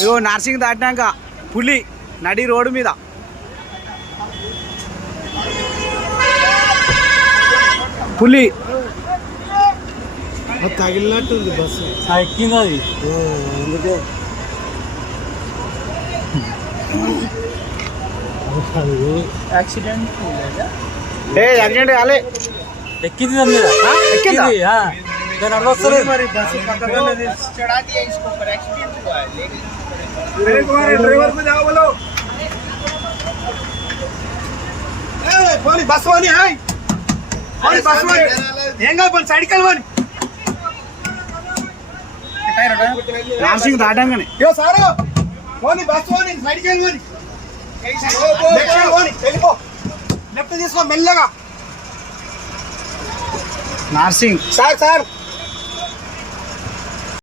ఇగో nursing దాటినాక పులి నడి road మీద. పులి. తగిలినట్టుంది బస్సు. ఎక్కింది అది. యాక్సిడెంట్ ఏ యాక్సిడెంట్ కాలే. ఎక్కింది దాని మీద ఆ, ఎక్కిందా? ఎక్కింది, ఆ. దాని అడవస్తలేదు మరి బస్సు పక్కన పోనీ బస్ పోనీ హాయ్ పోనీ బస్ పోనీ ఏం కాదు పోనీ సైడ్కి వెళ్ళి నర్సింగ్ దాటంగానే యో సారు పోనీ బస్ పోనీ సైడ్కి వెళ్ళి పోనీ లెఫ్ట్ పోనీ వెళ్ళిపో లెఫ్ట్ తీసుకో మెల్లగా నర్సింగ్ సార్ సార్